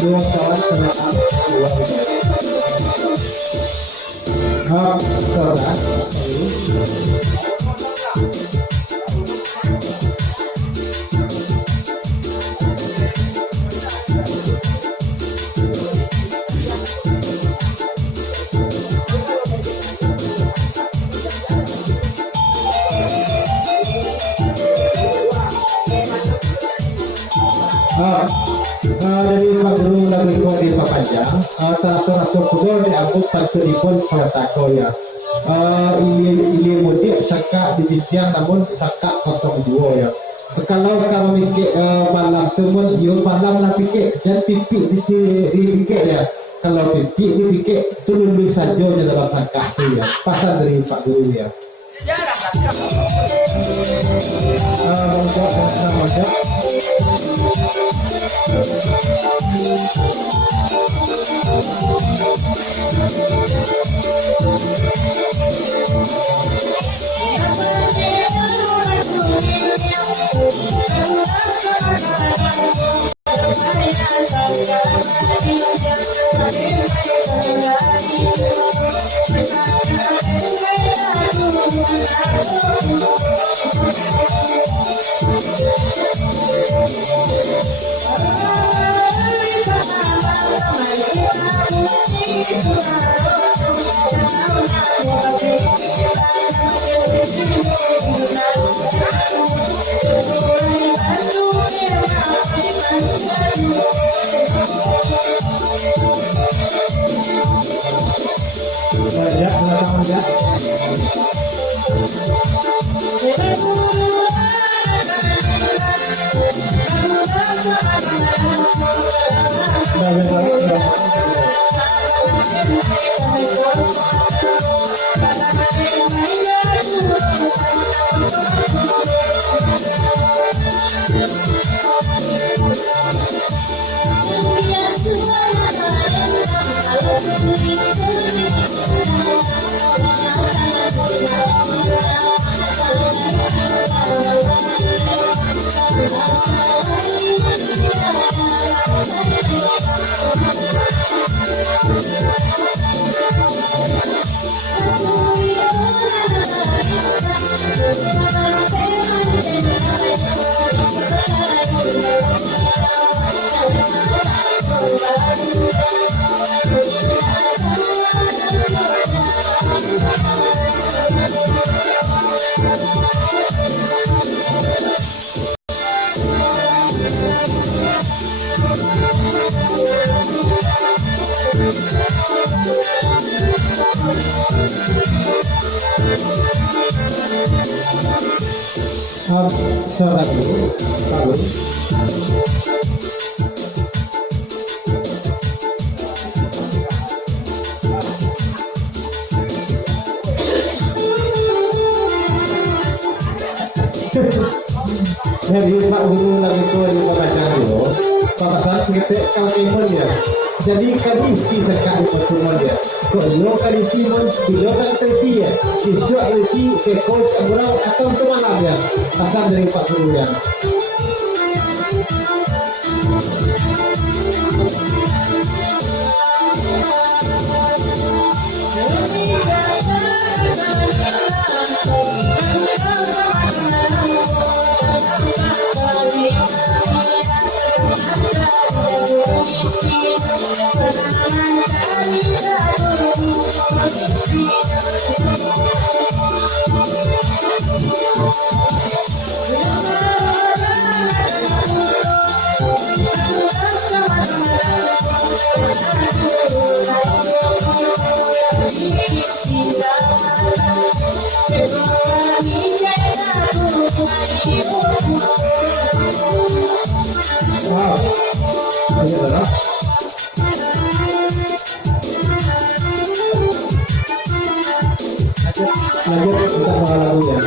Dua kawan senang dua saudara. Dari Pak Guru lagi kau di Papanjang, rasa kudo diangkut pasturipun Sartako ya. Ini mudik saka dijitian namun saka 02 ya. Kalau kami mikir malam temun yo malam nak pikir dan pipi di pikir ya. Kalau pipi di pikir tu dulu saja dalam saka ya. Pasal dari Pak Guru ya. Bangsa Jadi Pak Guru lagi tu di Papanjang dulu, Papasan seketik kami ya. Jadi kali isi sekali pertemuan dia. Kau dua kali isi dua kali terisi ya. Isu isi kekos murah atau kemana ya? Asal dari Pak Guru ya. Wow, ini adalah lanjut untuk mengolah lagunya.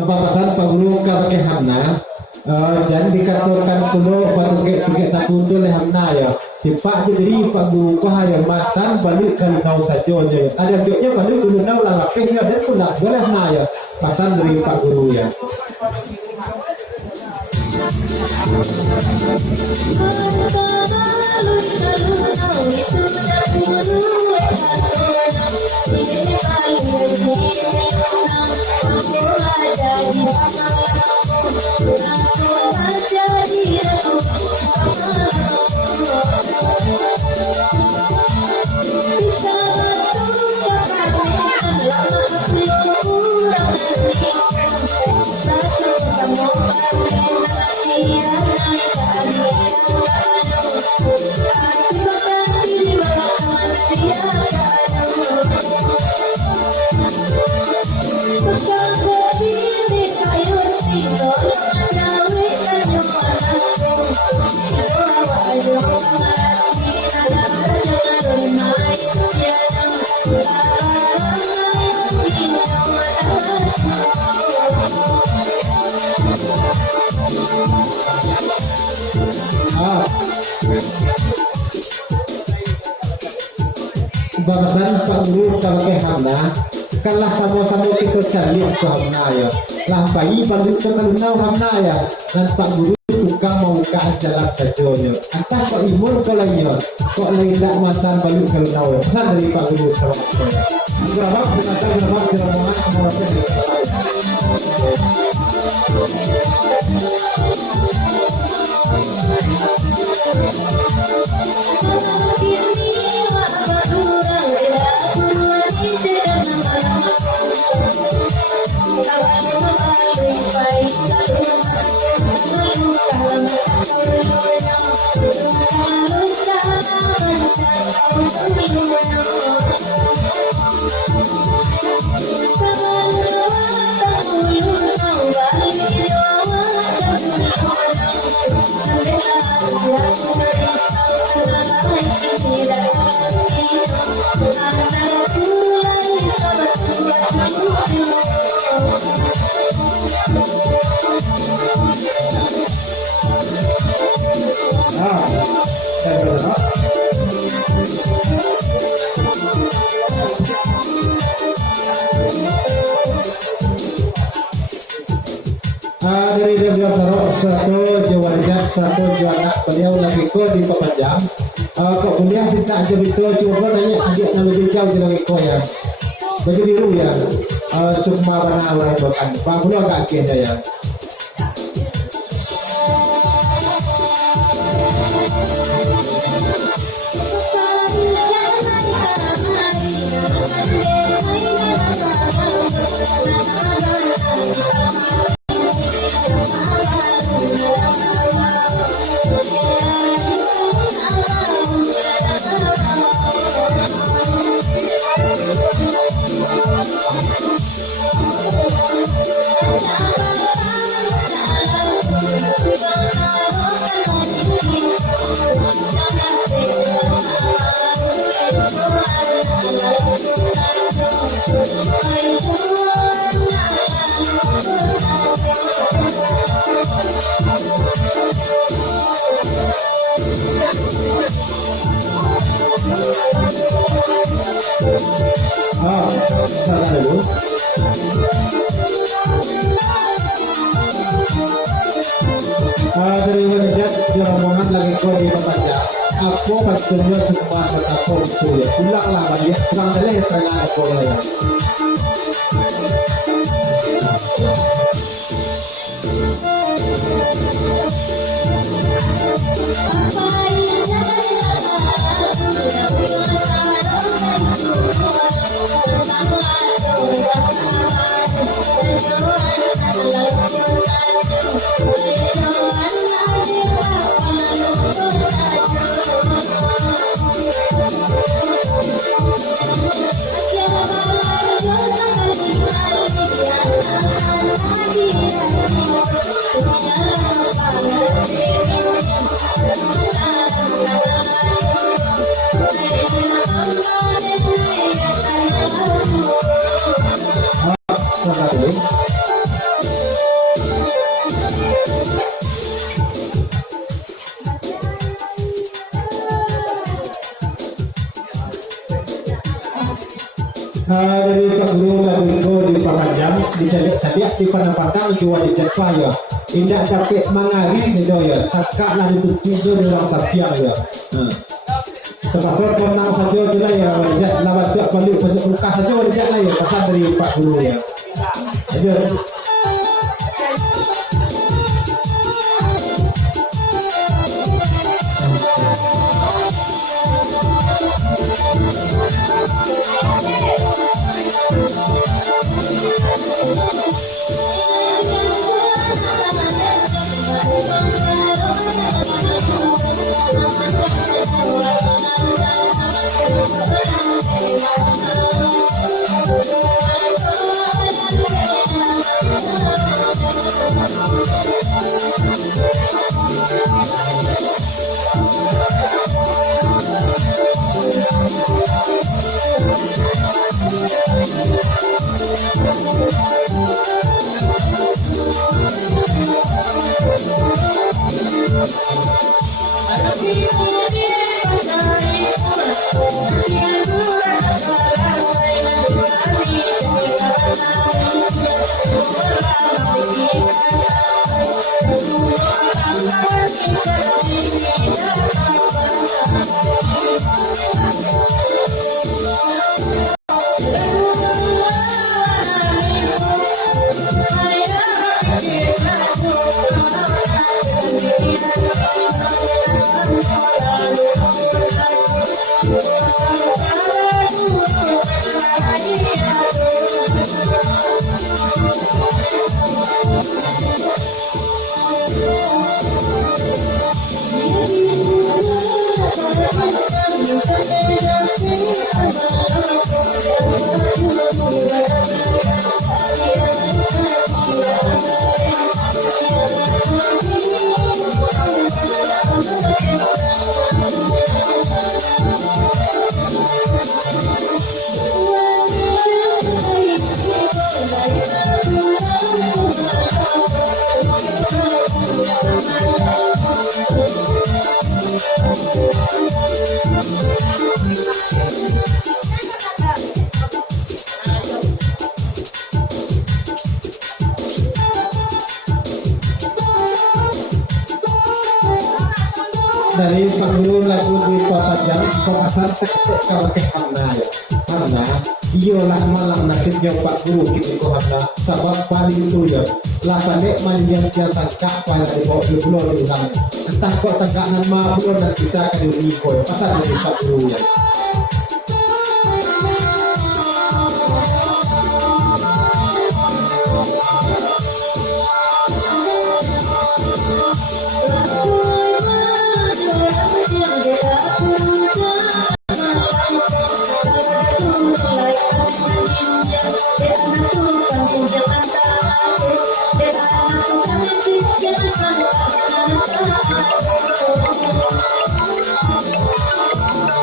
Bapasan Pak Guru pakai hamna jangan dikaturkan kulo pakai tak kuntul hamna ya tipak diberi Pak Guru kau yang matan balik kalau kau saja ada joknya balik kulo nau lah lapiknya dan pun nak boleh hamna ya pasan dari Pak Guru ya. Bapasan Pak Guru pakai hamna kalah sama-sama kita cari ke hamna ya lampai balik ke kalau hamna ya dan Pak Guru tukang mau buka jalan saja ya entah kok imun kalau ya kok lagi tak masan balik ke kalau ya pesan dari Pak Guru sama saya gerabak jenazah gerabak gerabak semua saya dari Dewa Sarok satu Jawa satu Jawa beliau lagi ko di Pepanjang kok kuliah kita aja itu coba nanya aja lebih jauh di lagi ko ya baju biru ya Sukma Bana Awal Bakan Pak Guru agak kira ya Takut diperpanjang. Aku pastinya semua tetap ya. Ulanglah balik. Kurang dari setengah aku ya. Dari Pak Guru Lagu diperpanjang, dicari-cari di pandang-pandang jual di ya. Indah tapi mangari itu ya, sakak lah itu dalam sapiang ya. Terpaksa menang saja tu lah ya, lawan tiap balik pasal buka saja wajah lah ya, pasal dari Pak Guru ya. Aja. Dari Panggul Lagu diperpanjang pembahasan teks kalau mana ya, karena iyalah malang nasibnya Pak Guru kita kohana sebab paling itu ya lah pandai manjang jatah kak pada dibawa dulu di sana entah kok tangkanan mah belum dan bisa kan diikut pasal dari Pak Guru ya.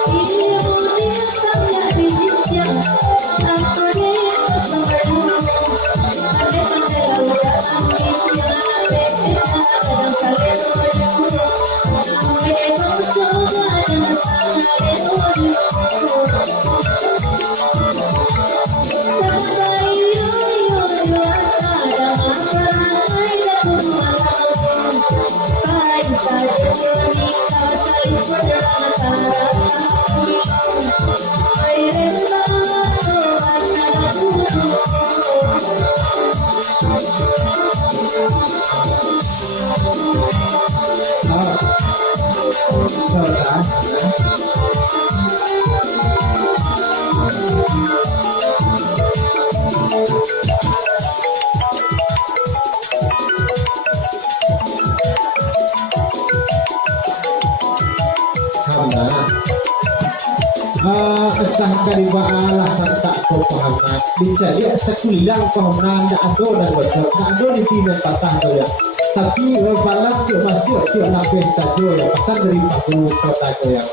Ini Saudara, entah kariba alasan tak kau pahaman dicari sekulilang pahaman tak ada dan bocor tak ada di tina patah tu ya tapi balas tu pasti tu nak pesta tu ya pasal dari 40 kota tu ya